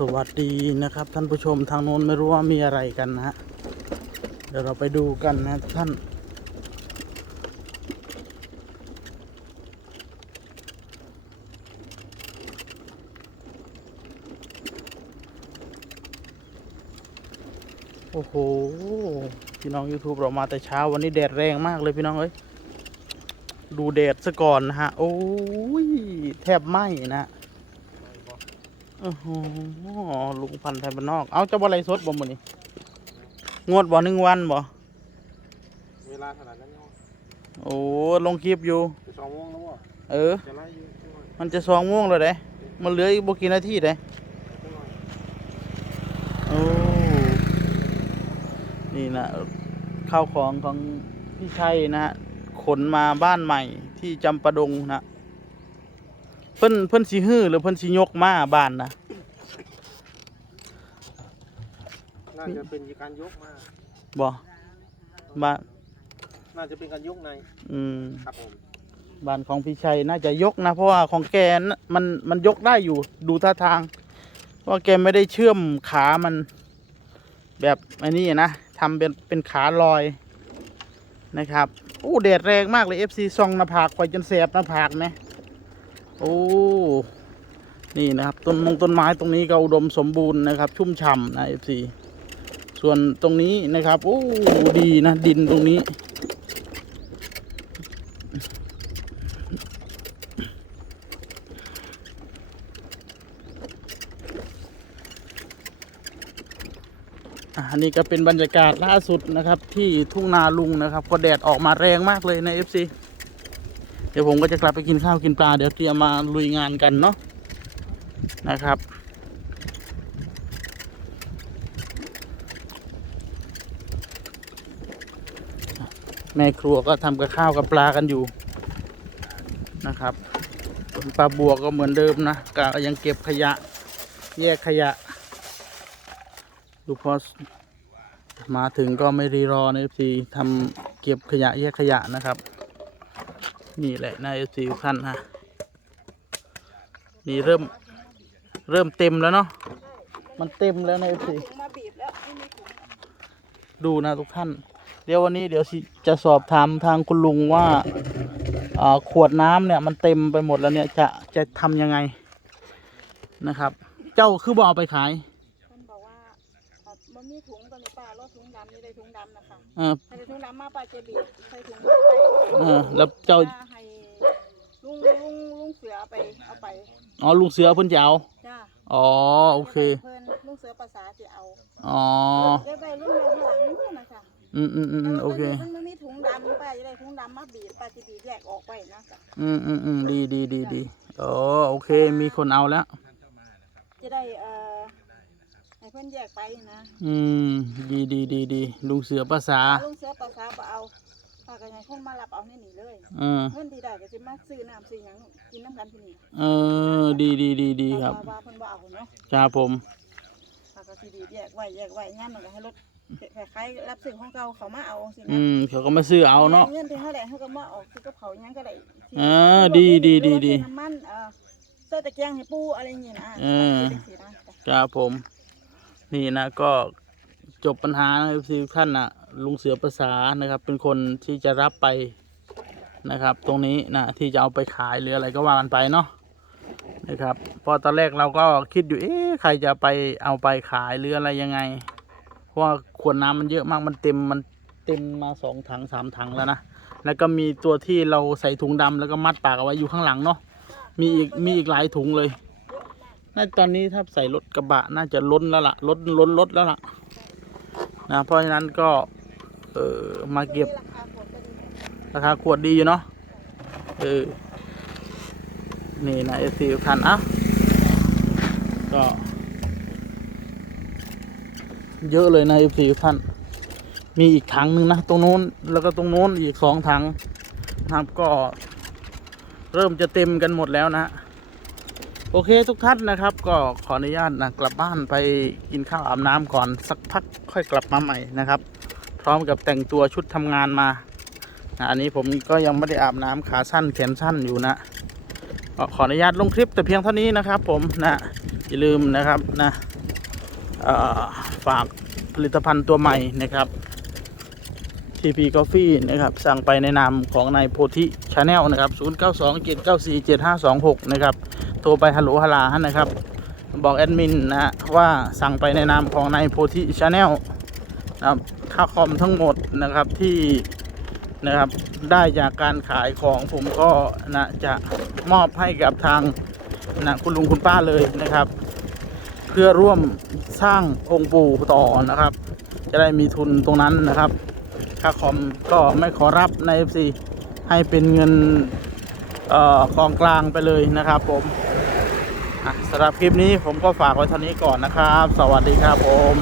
สวัสดีนะครับท่านผู้ชมทางโน้นไม่รู้ว่ามีอะไรกันนะฮะ เดี๋ยวเราไปดูกันนะท่าน โอ้โห พี่น้อง YouTube เรามาแต่เช้าวันนี้แดดแรงมากเลยพี่น้องเอ้ย ดูแดดซะก่อนนะฮะ โอ้ย แทบไหม้นะ โอ้โหลุงพันธุ์ไทยบ้านนอก เอาเจะบ่อะไรสดบ่มื้อนี้งวดบ่หนึ่งวันบ่เวลาขนาดนั้นเนาะโอ้ลงคลิปอยู่ จะสองโมงแล้ววะเออ จะไล่อยู่ช่วยมันจะสองโมงแล้วเด้มันเหลืออีกบ่กี่นาทีเด้ช่วยโอ้นี่นะข้าวของของพี่ชัยนะฮะขนมาบ้านใหม่ที่จำปาดงนะ เพิ่นเพิ่นสิฮื้อหรือเพิ่นสิยกมาบ้านนะน่าจะเป็นการยกมาบ่บ้านน่าจะเป็นการยกในอืมครับผมบ้านของพี่ชัยน่าจะยกนะ เพราะว่าของแกน่ะมันมันยกได้อยู่ดูท่าทาง ว่าแกไม่ได้เชื่อมขามัน แบบอันนี้นะทำเป็นเป็นขาลอยนะครับโอ้แดดแรงมากเลย FC ซองหน้าผากคอยจนแสบหน้าผากไหม โอ้นี่นะครับต้นมงต้นไม้ตรงนี้ก็อุดมสมบูรณ์นะครับ ชุ่มฉ่ำนะ FC ส่วนตรงนี้นะครับโอ้ดีนะดินตรงนี้ อันนี้ก็เป็นบรรยากาศล่าสุดนะครับที่ทุ่งนาลุงนะครับ ก็แดดออกมาแรงมากเลยใน FC เดี๋ยวผมก็จะกลับไปกินข้าวกินปลาเดี๋ยวเตรียมมาลุยงานกันเนาะนะครับ แม่ครัวก็ทำกับข้าวกับปลากันอยู่นะครับปลาบัวก็เหมือนเดิมนะก็ยังเก็บขยะ แยกขยะ ดูพอมาถึงก็ไม่รีรอในเอฟซีทำเก็บขยะแยกขยะนะครับ นี่แหละนายเอฟซีท่านฮะนี่เริ่มเริ่มเต็มแล้วเนาะมันเต็มแล้วนเอฟซีถุงมาบีบแล้วไม่มีถุงดูนะทุกท่าน เดี๋ยววันนี้เดี๋ยวจะสอบถามทางคุณลุงว่าขวดน้ำเนี่ยมันเต็มไปหมดแล้วเนี่ยจะจะทำยังไงนะครับ เจ้าคือบ่เอาไปขาย ท่านบอกว่าอะ มันมีถุงตอนนี้ป้ารถถุงดำนี่ได้ถุงดำนะคะเออใส่ถุงดำมาป้าจะบีบใส่ถุงได้เออแล้วเจ้าป้ให้ลุงลุงลุงเสือเอาไปเอาไปอ๋อลุงเสือเพิ่นจะเอาจ้าอ๋อโอเคเพิ่นลุงเสือภาษาจะเอาอ๋อเดี๋ยวไปรุ่นเดียวข้างหลังนู่นนะคะอืมอืมอืมอืมโอเคมันไม่มีถุงดำป้าจะได้ถุงดำมาบีบป้าจะบีบแยกออกไปนะจ๊ะอืมอืมอืมดีดีดีดีอ๋อโอเค มีคนเอาแล้ว จะได้เอ่อให้เพิ่นแยกไปนะอืม ดีดีดีดีลุงเสือภาษาลุงเสือภาษาบ่เอาป้าก็ยังคงมารับเอาในนี่เลยเออเพื่อนที่ได้ก็จะมาซื้อน้ำซื้อหยังกินน้ำกันที่นี่เออ ดีดีดีดีครับว่าว่าเพิ่นบ่เอาเนาะครับผมถ้าก็สิดีแยกไว้แยกไว้งานมันก็ให้รถคล้ายๆรับซื้อของเก่าเขามาเอาสินะอืมเขาก็มาซื้อเอาเนาะเงินที่เท่าไหร่เขาก็มาออกซื้อกับเขาหยังก็ได้เออดีดีดีดีน้ำมันเออใส่ตะเกียงให้ปูอะไรอย่างเงี้ยนะเออจังซี่นะครับผม นี่นะก็จบปัญหานะครับที่ท่านนะลุงเสือภาษานะครับ เป็นคนที่จะรับไปนะครับ ตรงนี้นะที่จะเอาไปขายหรืออะไรก็ว่ากันไปเนาะนะครับพอตอนแรกเราก็คิดอยู่เอ๊ะใครจะไปเอาไปขายหรืออะไรยังไง เพราะว่าขวดน้ำมันเยอะมากมันเต็มมันเต็มมาสองถังสามถังแล้วนะแล้วก็มีตัวที่เราใส่ถุงดำแล้วก็มัดปากเอาไว้อยู่ข้างหลังเนาะมีอีกมีอีกหลายถุงเลย น่าตอนนี้ถ้าใส่รถกระบะน่าจะล้นแล้วล่ะล้นล้นรถแล้วล่ะนะเพราะฉะนั้นก็เออมาเก็บราคาขวดดีอยู่เนาะเออนี่นะเอซีคันอะก็เยอะเลยนะเอซีท่านมีอีกถังหนึ่งนะตรงโน้นแล้วก็ตรงโน้นอีกสองถังนะครับก็เริ่มจะเต็มกันหมดแล้วนะ โอเคทุกท่านนะครับ ก็ขออนุญาตนะกลับบ้านไปกินข้าวอาบน้ำก่อนสักพักค่อยกลับมาใหม่นะครับ พร้อมกับแต่งตัวชุดทำงานมาอันนี้ผมก็ยังไม่ได้อาบน้ำขาสั้นแขนสั้นอยู่นะก็ขออนุญาตลงคลิปแต่เพียงเท่านี้นะครับ ผมนะอย่าลืมนะครับนะฝากผลิตภัณฑ์ตัวใหม่นะครับ TP Coffee นะครับ สั่งไปในนามของนายโพธิชาแนลนะครับ 0927947526 นะครับ ทรไปฮัลโหลฮัลาฮะนะครับ บอกแอดมินนะว่าสั่งไปในนามของนายโพธิชาแนลนะครับค่าคอมทั้งหมดนะครับที่นะครับได้จากการขายของผมก็นะจะมอบให้กับทางนะคุณลุงคุณป้าเลยนะครับ เพื่อร่วมสร้างองค์ปู่ต่อนะครับ จะได้มีทุนตรงนั้นนะครับ ค่าคอมก็ไม่ขอรับใน FC ให้เป็นเงินเอ่อกองกลางไปเลยนะครับผม สำหรับคลิปนี้ผมก็ฝากไว้เท่านี้ก่อนนะครับ สวัสดีครับผม